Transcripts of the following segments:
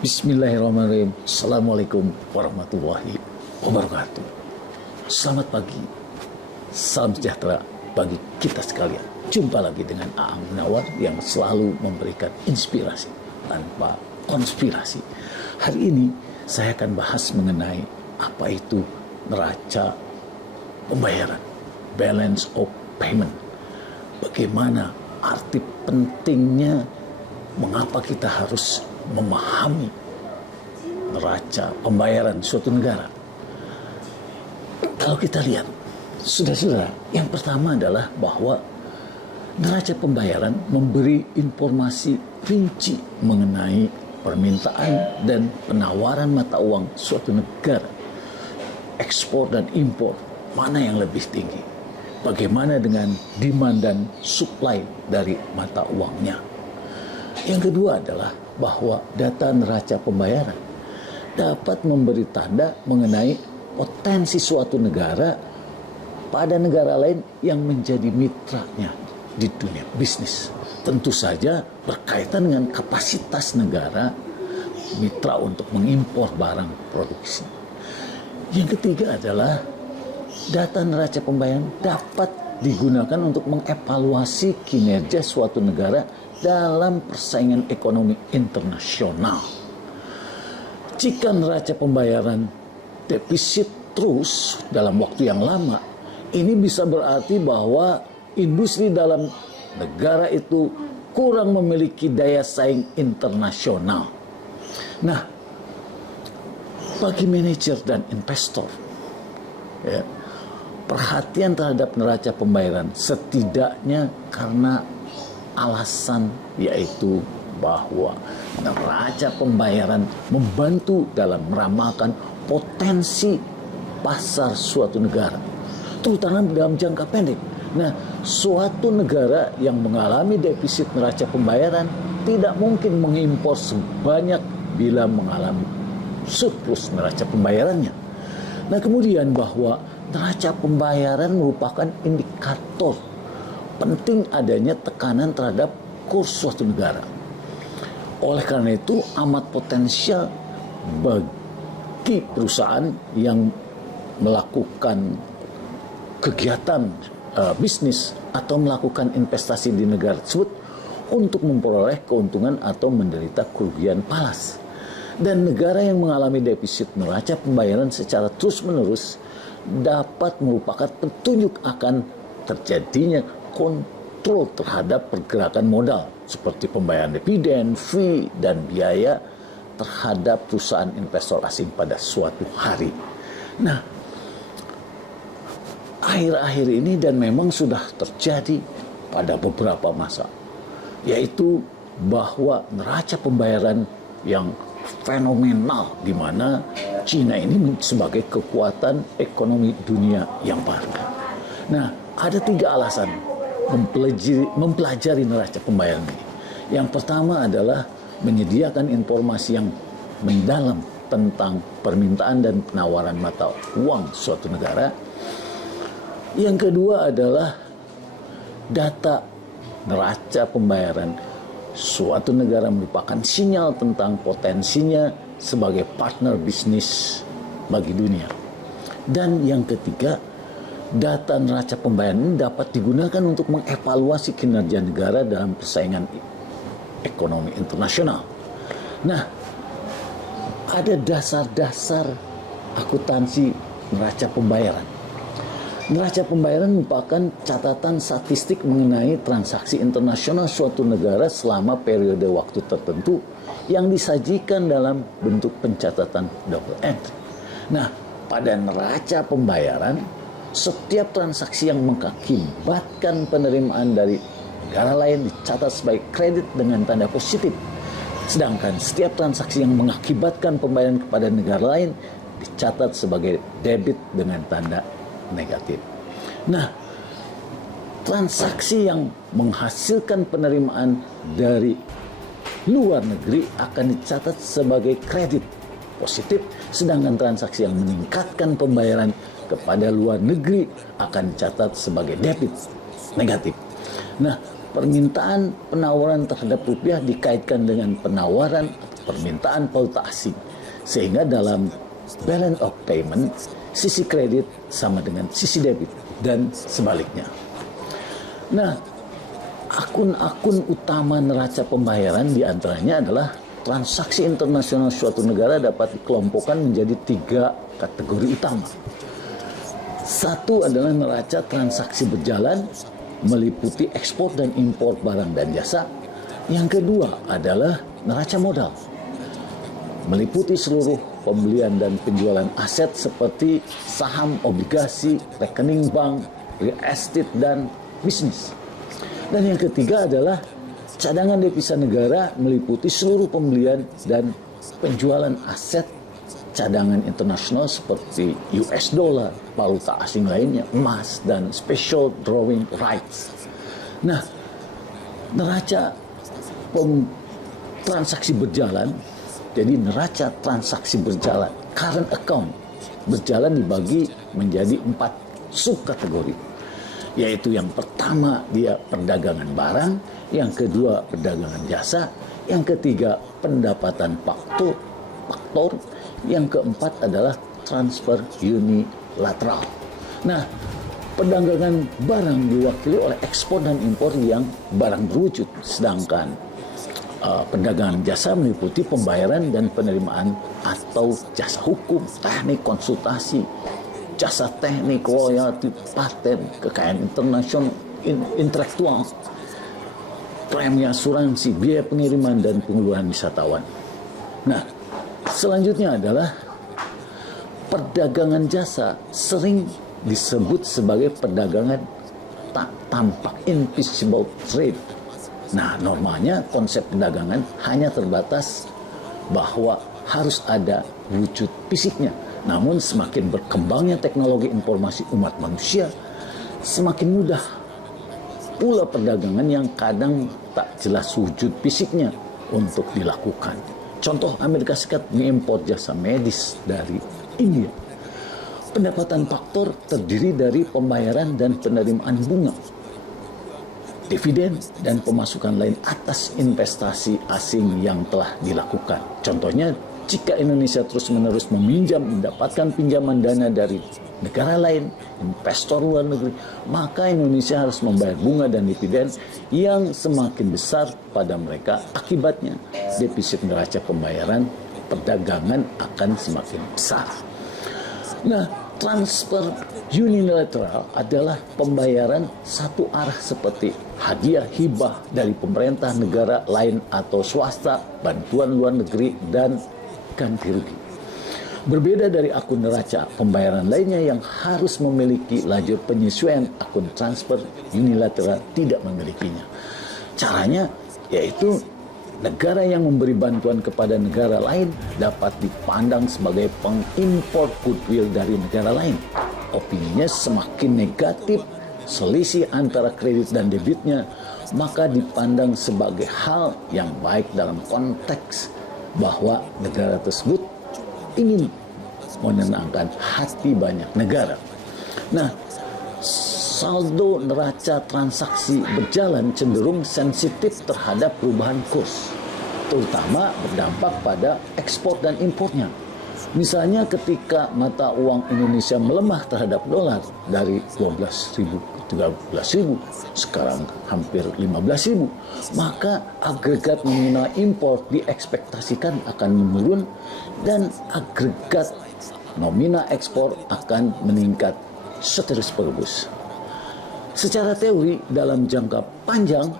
Bismillahirrahmanirrahim. Assalamualaikum warahmatullahi wabarakatuh. Selamat pagi. Salam sejahtera bagi kita sekalian. Jumpa lagi dengan Aang Munawar yang selalu memberikan inspirasi tanpa konspirasi. Hari ini saya akan bahas mengenai apa itu neraca pembayaran, balance of payment. Bagaimana arti pentingnya, mengapa kita harus memahami neraca pembayaran suatu negara. Kalau kita lihat, saudara-saudara, yang pertama adalah bahwa neraca pembayaran memberi informasi rinci mengenai permintaan dan penawaran mata uang suatu negara. Ekspor dan impor, mana yang lebih tinggi? Bagaimana dengan demand dan supply dari mata uangnya? Yang kedua adalah bahwa data neraca pembayaran dapat memberi tanda mengenai potensi suatu negara pada negara lain yang menjadi mitranya di dunia bisnis. Tentu saja berkaitan dengan kapasitas negara mitra untuk mengimpor barang produksi. Yang ketiga adalah data neraca pembayaran dapat digunakan untuk mengevaluasi kinerja suatu negara dalam persaingan ekonomi internasional. Jika neraca pembayaran defisit terus dalam waktu yang lama, ini bisa berarti bahwa industri dalam negara itu kurang memiliki daya saing internasional. Nah, bagi manajer dan investor, ya, perhatian terhadap neraca pembayaran setidaknya karena alasan, yaitu bahwa neraca pembayaran membantu dalam meramalkan potensi pasar suatu negara, terutama dalam jangka pendek. Nah, suatu negara yang mengalami defisit neraca pembayaran tidak mungkin mengimpor sebanyak bila mengalami surplus neraca pembayarannya. Nah, kemudian bahwa neraca pembayaran merupakan indikator penting adanya tekanan terhadap kurs suatu negara. Oleh karena itu, amat potensial bagi perusahaan yang melakukan kegiatan bisnis atau melakukan investasi di negara tersebut untuk memperoleh keuntungan atau menderita kerugian falas. Dan negara yang mengalami defisit neraca pembayaran secara terus-menerus dapat merupakan petunjuk akan terjadinya kontrol terhadap pergerakan modal seperti pembayaran dividen, fee, dan biaya terhadap perusahaan investor asing pada suatu hari. Nah, akhir-akhir ini dan memang sudah terjadi pada beberapa masa, yaitu bahwa neraca pembayaran yang fenomenal di mana Cina ini sebagai kekuatan ekonomi dunia yang baru. Nah, ada 3 alasan mempelajari neraca pembayaran ini. Yang pertama adalah menyediakan informasi yang mendalam tentang permintaan dan penawaran mata uang suatu negara. Yang kedua adalah data neraca pembayaran suatu negara merupakan sinyal tentang potensinya sebagai partner bisnis bagi dunia. Dan yang ketiga, data neraca pembayaran ini dapat digunakan untuk mengevaluasi kinerja negara dalam persaingan ekonomi internasional. Nah, ada dasar-dasar akuntansi neraca pembayaran. Neraca pembayaran merupakan catatan statistik mengenai transaksi internasional suatu negara selama periode waktu tertentu yang disajikan dalam bentuk pencatatan double entry. Nah, pada neraca pembayaran, setiap transaksi yang mengakibatkan penerimaan dari negara lain dicatat sebagai kredit dengan tanda positif. Sedangkan setiap transaksi yang mengakibatkan pembayaran kepada negara lain dicatat sebagai debit dengan tanda negatif. Nah, transaksi yang menghasilkan penerimaan dari luar negeri akan dicatat sebagai kredit positif, sedangkan transaksi yang meningkatkan pembayaran kepada luar negeri akan dicatat sebagai debit negatif. Nah, permintaan penawaran terhadap rupiah dikaitkan dengan penawaran permintaan valuta asing. Sehingga dalam balance of payment, sisi kredit sama dengan sisi debit dan sebaliknya. Nah, akun-akun utama neraca pembayaran diantaranya adalah transaksi internasional suatu negara dapat dikelompokkan menjadi 3 kategori utama. Satu adalah neraca transaksi berjalan, meliputi ekspor dan impor barang dan jasa. Yang kedua adalah neraca modal, meliputi seluruh pembelian dan penjualan aset seperti saham, obligasi, rekening bank, real estate, dan bisnis. Dan yang ketiga adalah cadangan devisa negara, meliputi seluruh pembelian dan penjualan aset cadangan internasional seperti US dollar, valuta asing lainnya, emas, dan special drawing rights. Nah, neraca transaksi berjalan, jadi neraca transaksi berjalan, current account berjalan dibagi menjadi 4 subkategori, yaitu yang pertama dia perdagangan barang, yang kedua perdagangan jasa, yang ketiga pendapatan faktor, yang keempat adalah transfer unilateral. Nah, perdagangan barang diwakili oleh ekspor dan impor yang barang berwujud, sedangkan perdagangan jasa meliputi pembayaran dan penerimaan atau jasa hukum, teknik konsultasi, jasa teknik, royalti, paten, kekayaan internasional, intelektual, premi asuransi, biaya pengiriman, dan pengeluaran wisatawan. Nah, selanjutnya adalah perdagangan jasa, sering disebut sebagai perdagangan tak tampak, invisible trade. Nah, normalnya konsep perdagangan hanya terbatas bahwa harus ada wujud fisiknya. Namun semakin berkembangnya teknologi informasi umat manusia, semakin mudah pula perdagangan yang kadang tak jelas wujud fisiknya untuk dilakukan. Contoh, Amerika Serikat mengimpor jasa medis dari India. Pendapatan faktor terdiri dari pembayaran dan penerimaan bunga, dividen, dan pemasukan lain atas investasi asing yang telah dilakukan. Contohnya, jika Indonesia terus-menerus meminjam, mendapatkan pinjaman dana dari negara lain, investor luar negeri, maka Indonesia harus membayar bunga dan dividen yang semakin besar pada mereka. Akibatnya, defisit neraca pembayaran perdagangan akan semakin besar. Nah, transfer unilateral adalah pembayaran satu arah seperti hadiah, hibah dari pemerintah negara lain atau swasta, bantuan luar negeri, dan ganti rugi. Berbeda dari akun neraca pembayaran lainnya yang harus memiliki lajur penyesuaian, akun transfer unilateral tidak memilikinya. Caranya yaitu negara yang memberi bantuan kepada negara lain dapat dipandang sebagai pengimpor goodwill dari negara lain. Opininya semakin negatif, selisih antara kredit dan debitnya, maka dipandang sebagai hal yang baik dalam konteks bahwa negara tersebut ingin menenangkan hati banyak negara. Nah, saldo neraca transaksi berjalan cenderung sensitif terhadap perubahan kurs, terutama berdampak pada ekspor dan impornya. Misalnya ketika mata uang Indonesia melemah terhadap dolar dari 12.000 ke 13.000, sekarang hampir 15.000, maka agregat nominal impor diekspektasikan akan menurun dan agregat nominal ekspor akan meningkat seterus menerus. Secara teori, dalam jangka panjang,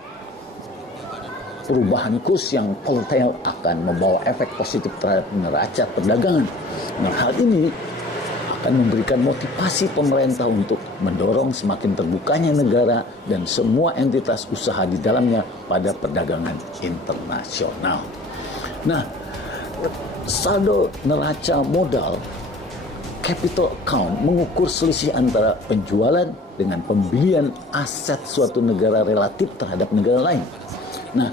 perubahan kurs yang volatile akan membawa efek positif terhadap neraca perdagangan. Nah, hal ini akan memberikan motivasi pemerintah untuk mendorong semakin terbukanya negara dan semua entitas usaha di dalamnya pada perdagangan internasional. Nah, saldo neraca modal, capital account, mengukur selisih antara penjualan dengan pembelian aset suatu negara relatif terhadap negara lain. Nah,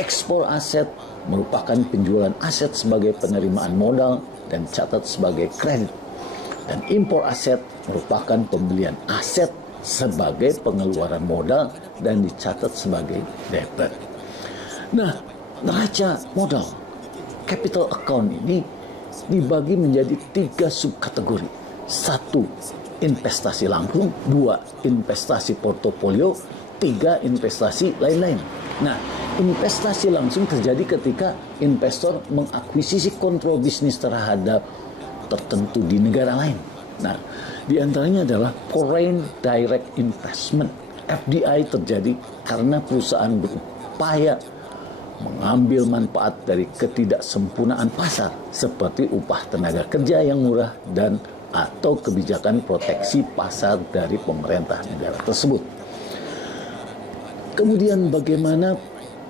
ekspor aset merupakan penjualan aset sebagai penerimaan modal dan catat sebagai kredit. Dan impor aset merupakan pembelian aset sebagai pengeluaran modal dan dicatat sebagai debit. Nah, neraca modal capital account ini dibagi menjadi 3 subkategori. 1, investasi langsung. 2, investasi portofolio. 3, investasi lain-lain. Nah, investasi langsung terjadi ketika investor mengakuisisi kontrol bisnis terhadap tertentu di negara lain. Nah, di antaranya adalah foreign direct investment. FDI terjadi karena perusahaan berupaya mengambil manfaat dari ketidaksempurnaan pasar seperti upah tenaga kerja yang murah dan atau kebijakan proteksi pasar dari pemerintah negara tersebut. Kemudian bagaimana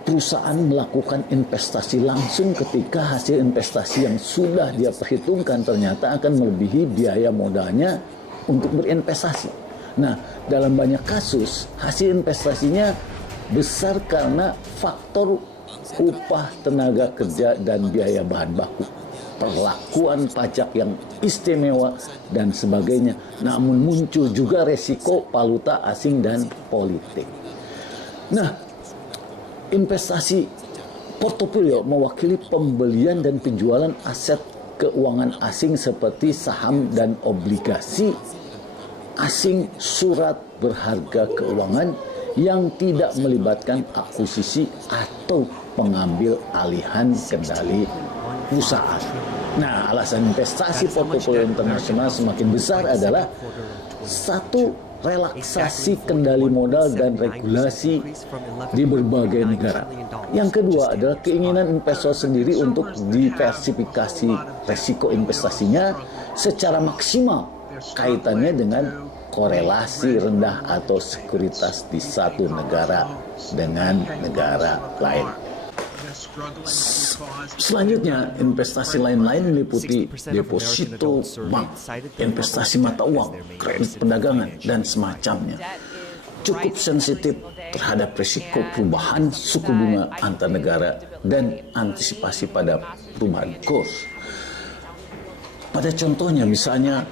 perusahaan melakukan investasi langsung ketika hasil investasi yang sudah dia perhitungkan ternyata akan melebihi biaya modalnya untuk berinvestasi. Nah, dalam banyak kasus hasil investasinya besar karena faktor upah tenaga kerja dan biaya bahan baku, perlakuan pajak yang istimewa dan sebagainya. Namun muncul juga resiko valuta asing dan politik. Nah, investasi portofolio mewakili pembelian dan penjualan aset keuangan asing seperti saham dan obligasi asing, surat berharga keuangan yang tidak melibatkan akuisisi atau pengambil alihan kendali perusahaan. Nah, alasan investasi portofolio internasional semakin besar adalah 1, relaksasi kendali modal dan regulasi di berbagai negara. Yang kedua adalah keinginan investor sendiri untuk diversifikasi resiko investasinya secara maksimal kaitannya dengan korelasi rendah atau sekuritas di satu negara dengan negara lain. Selanjutnya, investasi lain-lain meliputi deposito bank, investasi mata uang, kredit perdagangan, dan semacamnya. Cukup sensitif terhadap risiko perubahan suku bunga antar negara dan antisipasi pada perubahan kurs. Pada contohnya, misalnya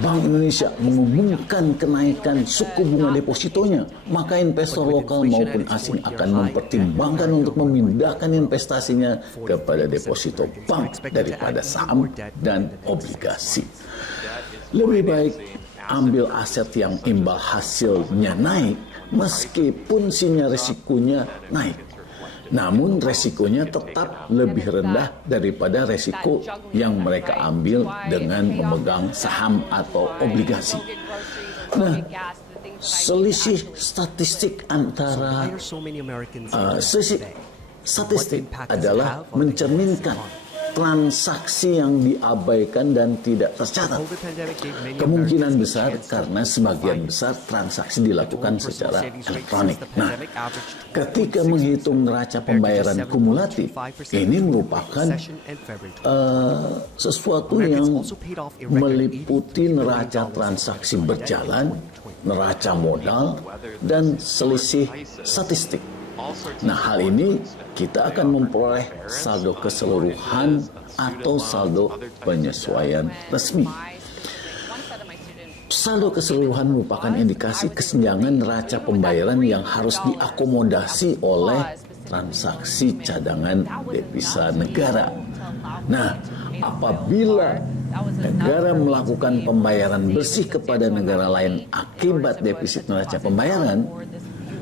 Bank Indonesia mengumumkan kenaikan suku bunga depositonya, maka investor lokal maupun asing akan mempertimbangkan untuk memindahkan investasinya kepada deposito bank daripada saham dan obligasi. Lebih baik ambil aset yang imbal hasilnya naik meskipun sinyal risikonya naik. Namun resikonya tetap lebih rendah daripada resiko yang mereka ambil dengan memegang saham atau obligasi. Nah, selisih statistik antara statistik adalah mencerminkan transaksi yang diabaikan dan tidak tercatat. Kemungkinan besar karena sebagian besar transaksi dilakukan secara elektronik. Nah, ketika menghitung neraca pembayaran kumulatif, ini merupakan sesuatu yang meliputi neraca transaksi berjalan, neraca modal, dan selisih statistik. Nah, hal ini kita akan memperoleh saldo keseluruhan atau saldo penyesuaian resmi. Saldo keseluruhan merupakan indikasi kesenjangan neraca pembayaran yang harus diakomodasi oleh transaksi cadangan devisa negara. Nah, apabila negara melakukan pembayaran bersih kepada negara lain akibat defisit neraca pembayaran,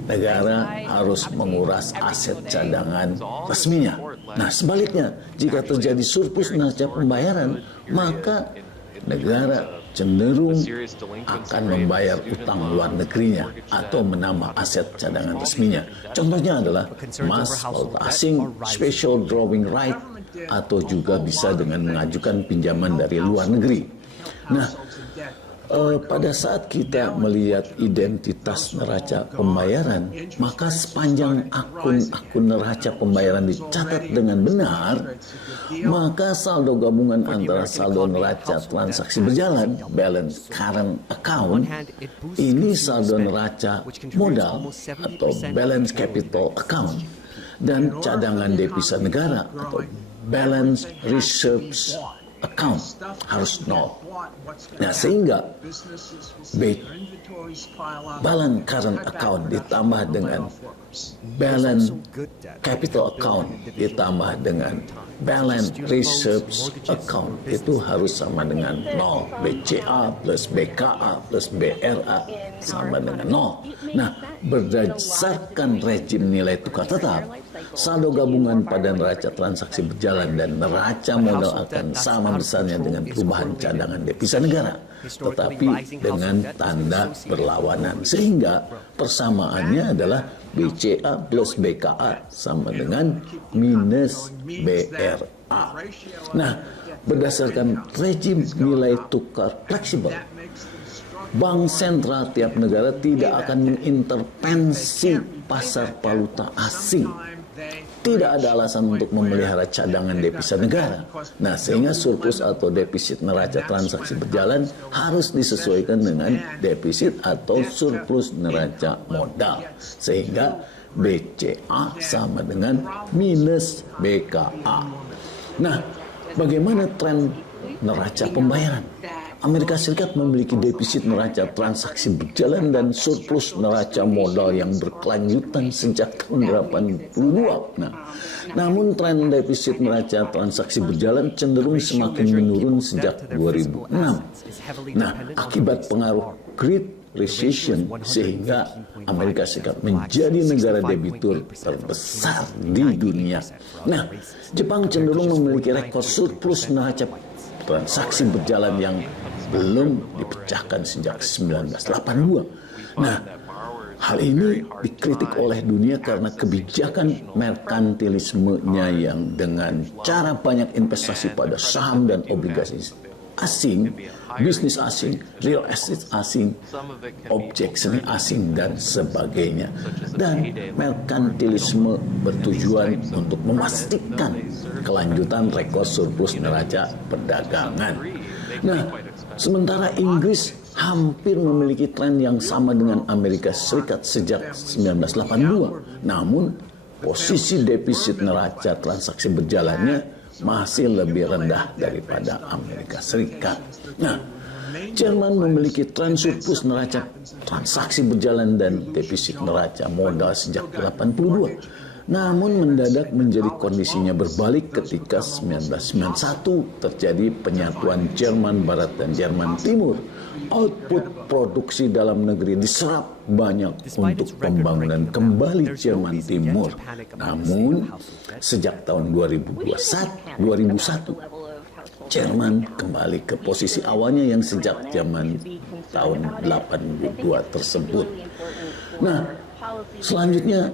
negara harus menguras aset cadangan resminya. Nah, sebaliknya, jika terjadi surplus neraca pembayaran, maka negara cenderung akan membayar utang luar negerinya atau menambah aset cadangan resminya. Contohnya adalah emas, valuta asing, special drawing right, atau juga bisa dengan mengajukan pinjaman dari luar negeri. Nah, pada saat kita melihat identitas neraca pembayaran, maka sepanjang akun-akun neraca pembayaran dicatat dengan benar, maka saldo gabungan antara saldo neraca transaksi berjalan, balance current account, ini saldo neraca modal atau balance capital account, dan cadangan devisa negara atau balance reserves account harus nol. Nah, sehingga balance current account ditambah dengan balance capital account ditambah dengan balance reserves account itu harus sama dengan nol. BCA plus BKA plus BRA sama dengan nol. Nah, berdasarkan rejim nilai tukar tetap, saldo gabungan pada neraca transaksi berjalan dan neraca modal akan sama besarnya dengan perubahan cadangan devisa negara, tetapi dengan tanda berlawanan. Sehingga persamaannya adalah BCA plus BKA sama dengan minus BRA. Nah, berdasarkan rejim nilai tukar fleksibel, Bank sentral tiap negara tidak akan mengintervensi pasar valuta asing. Tidak ada alasan untuk memelihara cadangan devisa negara. Nah, sehingga surplus atau defisit neraca transaksi berjalan harus disesuaikan dengan defisit atau surplus neraca modal. Sehingga BCA sama dengan minus BKA. Nah, bagaimana tren neraca pembayaran? Amerika Serikat memiliki defisit neraca transaksi berjalan dan surplus neraca modal yang berkelanjutan sejak tahun 82. Namun tren defisit neraca transaksi berjalan cenderung semakin menurun sejak 2006. Nah, akibat pengaruh Great Recession sehingga Amerika Serikat menjadi negara debitur terbesar di dunia. Nah, Jepang cenderung memiliki rekor surplus neraca transaksi berjalan yang belum dipecahkan sejak 1982. Nah, hal ini dikritik oleh dunia karena kebijakan merkantilismenya yang dengan cara banyak investasi pada saham dan obligasi asing, bisnis asing, real estate asing, objek seni asing, dan sebagainya. Dan merkantilisme bertujuan untuk memastikan kelanjutan rekor surplus neraca perdagangan. Nah, sementara Inggris hampir memiliki tren yang sama dengan Amerika Serikat sejak 1982. Namun, posisi defisit neraca transaksi berjalannya masih lebih rendah daripada Amerika Serikat. Nah, Jerman memiliki tren surplus neraca transaksi berjalan dan defisit neraca modal sejak 1982. Namun mendadak menjadi kondisinya berbalik ketika 1991 terjadi penyatuan Jerman Barat dan Jerman Timur. Output produksi dalam negeri diserap banyak untuk pembangunan kembali Jerman Timur. Namun sejak tahun 2001 Jerman kembali ke posisi awalnya yang sejak zaman tahun 82 tersebut. Nah, selanjutnya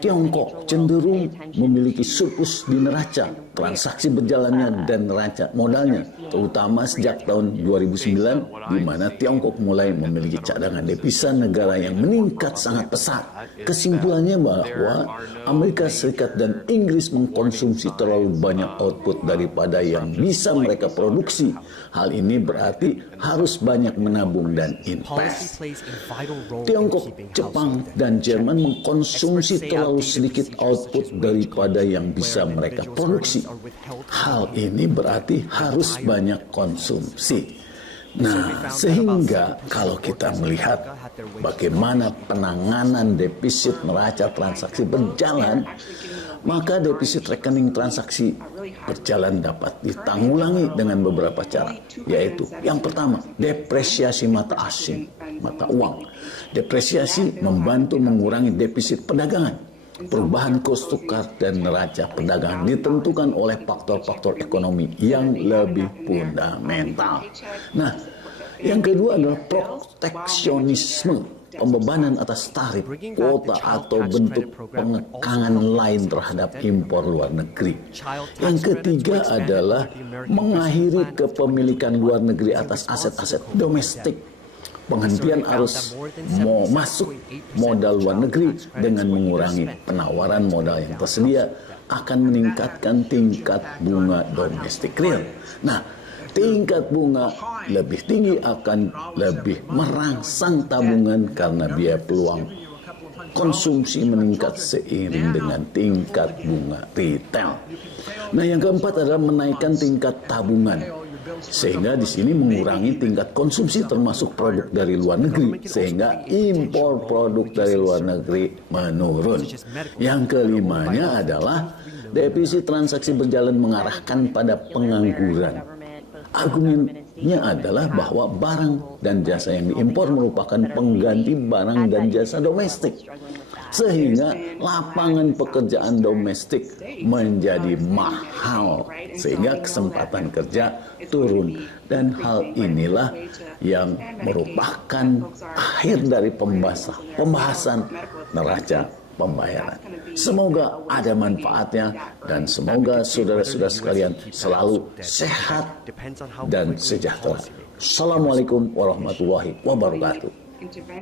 Tiongkok cenderung memiliki surplus di neraca transaksi berjalannya dan neraca modalnya, terutama sejak tahun 2009, di mana Tiongkok mulai memiliki cadangan devisa negara yang meningkat sangat pesat. Kesimpulannya bahwa Amerika Serikat dan Inggris mengkonsumsi terlalu banyak output daripada yang bisa mereka produksi. Hal ini berarti harus banyak menabung dan invest. Tiongkok, Jepang, dan Jerman mengkonsumsi terlalu sedikit output daripada yang bisa mereka produksi. Hal ini berarti harus banyak konsumsi. Nah, sehingga kalau kita melihat bagaimana penanganan defisit neraca transaksi berjalan, maka defisit rekening transaksi berjalan dapat ditanggulangi dengan beberapa cara, yaitu yang pertama, depresiasi mata asing, mata uang. Depresiasi membantu mengurangi defisit perdagangan. Perubahan kurs tukar dan neraca perdagangan ditentukan oleh faktor-faktor ekonomi yang lebih fundamental. Nah, yang kedua adalah proteksionisme, pembebanan atas tarif, kuota atau bentuk pengekangan lain terhadap impor luar negeri. Yang ketiga adalah mengakhiri kepemilikan luar negeri atas aset-aset domestik. Penghentian arus masuk modal luar negeri dengan mengurangi penawaran modal yang tersedia akan meningkatkan tingkat bunga domestik real. Nah, tingkat bunga lebih tinggi akan lebih merangsang tabungan karena biaya peluang konsumsi meningkat seiring dengan tingkat bunga retail. Nah, yang keempat adalah menaikkan tingkat tabungan. Sehingga di sini mengurangi tingkat konsumsi termasuk produk dari luar negeri, sehingga impor produk dari luar negeri menurun. Yang kelimanya adalah defisit transaksi berjalan mengarahkan pada pengangguran. Argumennya adalah bahwa barang dan jasa yang diimpor merupakan pengganti barang dan jasa domestik, sehingga lapangan pekerjaan domestik menjadi mahal, sehingga kesempatan kerja turun. Dan hal inilah yang merupakan akhir dari pembahasan neraca pembayaran. Semoga ada manfaatnya dan semoga saudara-saudara sekalian selalu sehat dan sejahtera. Assalamualaikum warahmatullahi wabarakatuh.